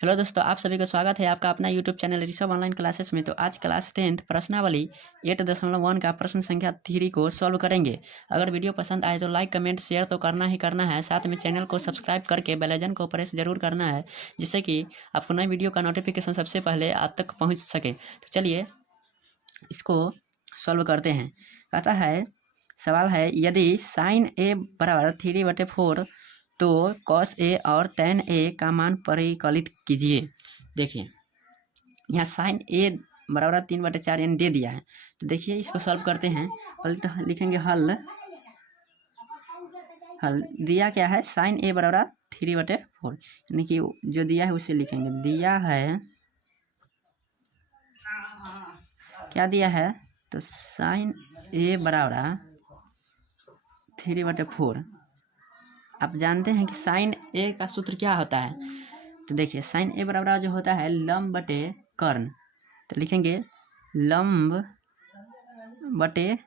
Hello दोस्तों, आप सभी का स्वागत है आपका अपना YouTube channel Rishabh online classes में। तो आज क्लास 10th प्रश्नावली 8.1 का प्रश्न संख्या 3 को सॉल्व करेंगे। अगर वीडियो पसंद आए तो लाइक कमेंट शेयर तो करना ही करना है, साथ में चैनल को सब्सक्राइब करके बेल आइकन को प्रेस जरूर करना है, जिससे कि आपको नई वीडियो का नोटिफिकेशन सबसे पहले आप तक पहुँच सके। तो चलिए इसको सॉल्व करते हैं। कहता है, सवाल है, यदि साइन ए बराबर 3/4 तो कॉस ए और tan ए का मान परिकलित कीजिए। देखिए यहाँ साइन ए बराबर 3/4 यानी दे दिया है। तो देखिए इसको सॉल्व करते हैं। पहले तो लिखेंगे हल दिया क्या है, साइन ए बराबर 3/4 यानी कि जो दिया है उसे लिखेंगे। दिया है क्या दिया है, तो साइन ए बराबर 3/4। आप जानते हैं कि साइन ए का सूत्र क्या होता है। तो देखिए साइन ए बराबर जो होता है लंब बटे कर्ण। तो लिखेंगे लंब बटे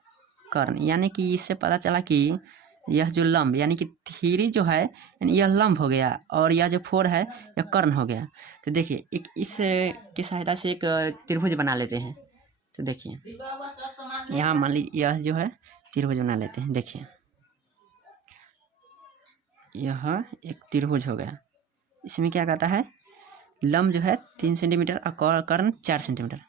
कर्ण, यानी कि इससे पता चला कि यह जो लंब यानी कि 3 जो है यानी यह लंब हो गया और यह जो 4 है यह कर्ण हो गया। तो देखिए एक इस की सहायता से एक त्रिभुज बना लेते हैं। तो देखिए यहाँ मान लीजिए यह जो है त्रिभुज बना लेते हैं। देखिए यह एक त्रिभुज हो गया। इसमें क्या कहता है, लंब जो है 3 सेंटीमीटर और कर्ण 4 सेंटीमीटर।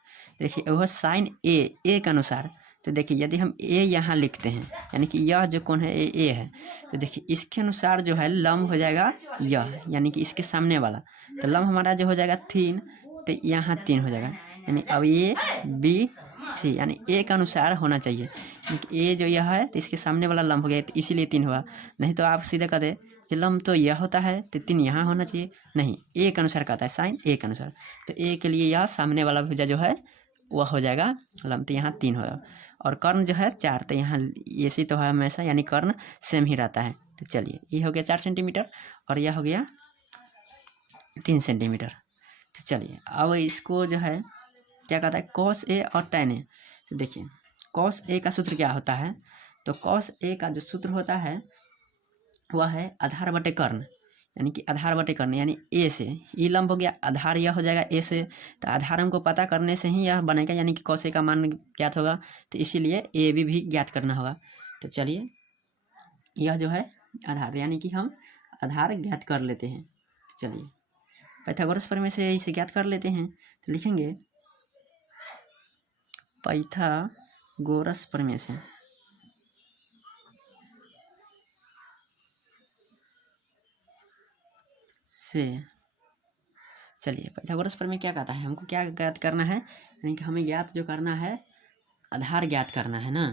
देखिए वह साइन ए के अनुसार। तो देखिए यदि हम ए यहाँ लिखते हैं यानी कि यह जो कोण है ए है, तो देखिए इसके अनुसार जो है लंब हो जाएगा यह, यानी कि इसके सामने वाला। तो लंब हमारा जो हो जाएगा 3, तो यहाँ 3 हो जाएगा। यानी अब ए बी सी यानी ए के अनुसार होना चाहिए। ए जो यह है तो इसके सामने वाला लंब हो गया, तो इसीलिए 3 हुआ। नहीं तो आप सीधे कह दे कि लंब तो यह होता है तो 3 यहाँ होना चाहिए। नहीं, ए के अनुसार कहता है, साइन ए के अनुसार। तो ए के लिए यह सामने वाला भुजा जो है वह हो जाएगा लंब, तो यहाँ 3 होगा। और कर्ण जो है 4, तो यहाँ ये सी तो है हमेशा, यानी कर्ण सेम ही रहता है। तो चलिए ये हो गया 4 सेंटीमीटर और यह हो गया 3 सेंटीमीटर। तो चलिए अब इसको जो है क्या कहता है, कॉस ए और tan ए। तो देखिए कॉस ए का सूत्र क्या होता है, तो कॉस ए का जो सूत्र होता है वह है आधार बटे कर्ण, यानी कि आधार बटे कर्ण यानी ए से ई लंब हो गया, आधार यह हो जाएगा ए से। तो आधार हमको पता करने से ही यह बनेगा, यानी कि कॉस ए का मान ज्ञात होगा, तो इसीलिए ए बी भी ज्ञात करना होगा। तो चलिए यह जो है आधार, यानी कि हम आधार ज्ञात कर लेते हैं। तो चलिए पाइथागोरस प्रमेय से इसे ज्ञात कर लेते हैं। तो लिखेंगे पाइथागोरस प्रमेय से चलिए पाइथागोरस प्रमेय क्या कहता है, हमको क्या ज्ञात करना है, यानी कि हमें ज्ञात जो करना है आधार ज्ञात करना है ना।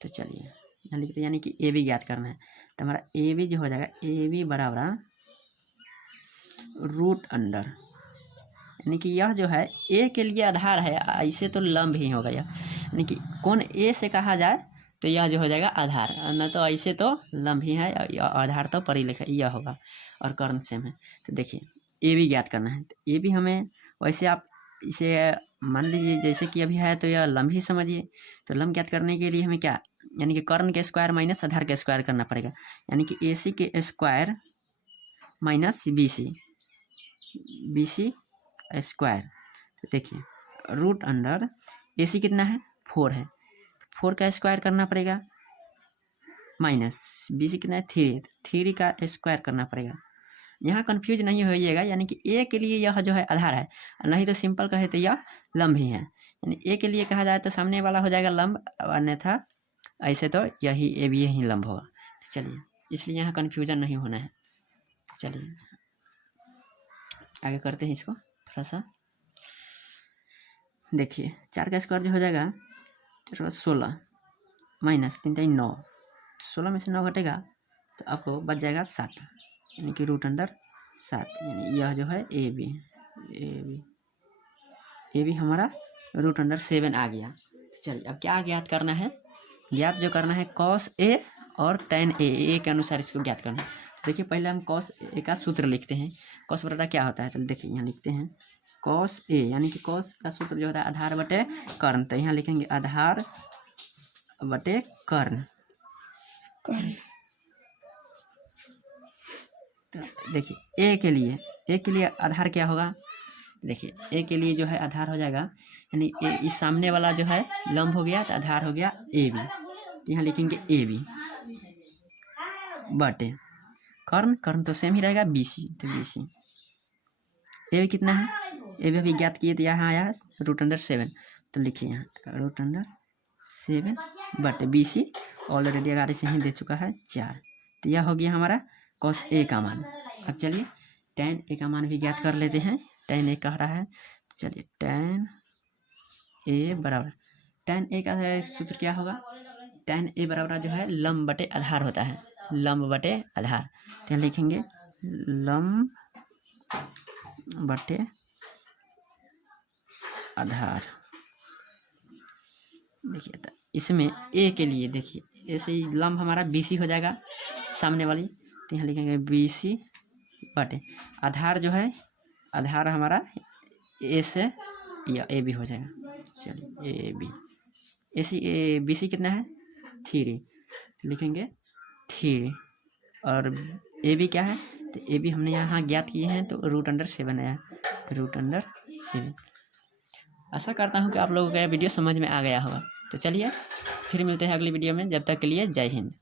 तो चलिए यहाँ लिखते यानी कि ए बी ज्ञात करना है। तो हमारा ए बी जो हो जाएगा, ए बी बराबर रूट अंडर, यानी कि यह जो है ए के लिए आधार है, ऐसे तो लंब ही होगा यह, यानी कि कौन ए से कहा जाए तो यह जो हो जाएगा आधार, न तो ऐसे तो लंब ही है, आधार तो परिलेख यह होगा और कर्ण सेम है। तो देखिए ए भी ज्ञात करना है। तो ए भी हमें वैसे आप इसे मान लीजिए जैसे कि अभी है तो यह लंब ही समझिए। तो लंब ज्ञात करने के लिए हमें क्या, यानी कि कर्ण के स्क्वायर माइनस आधार के स्क्वायर करना पड़ेगा, यानी कि ए सी के square minus B C square. तो देखिए रूट अंडर ए सी कितना है 4 है, 4 का स्क्वायर करना पड़ेगा माइनस बी सी कितना है 3 का स्क्वायर करना पड़ेगा। यहाँ कन्फ्यूज नहीं होइएगा, यानी कि ए के लिए यह जो है आधार है, नहीं तो सिंपल कहे तो यह लंब ही है। यानी ए के लिए कहा जाए तो सामने वाला हो जाएगा लंब, अन्यथा ऐसे तो यही ए भी यही लंब होगा। तो चलिए इसलिए यहाँ कन्फ्यूजन नहीं होना है। चलिए आगे करते हैं इसको थोड़ा सा। देखिए 4 का स्क्वायर जो हो जाएगा 16 माइनस 3 9, 16 में से 9 घटेगा तो आपको बच जाएगा 7, यानी कि रूट अंडर 7, यानी यह जो है ए बी हमारा रूट अंडर 7 आ गया। तो चलिए अब क्या ज्ञात करना है, ज्ञात जो करना है कॉस ए और tan ए के अनुसार इसको ज्ञात करना है। तो देखिए पहले हम कॉस ए का सूत्र लिखते हैं। कॉस बराबर क्या होता है, तो देखिए यहाँ लिखते हैं कॉस ए, यानी कि कॉस का सूत्र जो होता है आधार बटे कर्ण। तो यहाँ लिखेंगे आधार बटे कर्ण। तो देखिए ए के लिए आधार क्या होगा, देखिए ए के लिए जो है आधार हो जाएगा, यानी इस सामने वाला जो है लंब हो गया तो आधार हो गया ए बी, तो यहाँ लिखेंगे ए बी बटे कर्ण तो सेम ही रहेगा बी सी, तो बी सी। ए भी कितना है, ए भी अभी ज्ञात किए, तो यहाँ आया √7, तो लिखिए यहाँ √7 बटे बी सी, ऑलरेडी अगाड़ी से ही दे चुका है 4, तो यह हो गया हमारा cos ए का मान। अब चलिए tan ए का मान भी ज्ञात कर लेते हैं। tan ए कह रहा है, चलिए tan ए बराबर, tan ए का सूत्र क्या होगा, tan ए बराबर जो है लंब बटे आधार होता है, लंब बटे आधार, तो यहाँ लिखेंगे लंब बटे आधार। देखिए तो इसमें ए के लिए देखिए ऐसे ही लंब हमारा BC हो जाएगा सामने वाली, तो यहाँ लिखेंगे BC बटे आधार जो है, आधार हमारा ए से या ए बी हो जाएगा। चलिए ए बी BC कितना है 3, लिखेंगे 3, और ए बी क्या है, तो ए बी हमने यहाँ ज्ञात किए हैं, तो √7 आया, तो √7। आशा करता हूँ कि आप लोगों को यह वीडियो समझ में आ गया होगा। तो चलिए फिर मिलते हैं अगली वीडियो में, जब तक के लिए जय हिंद।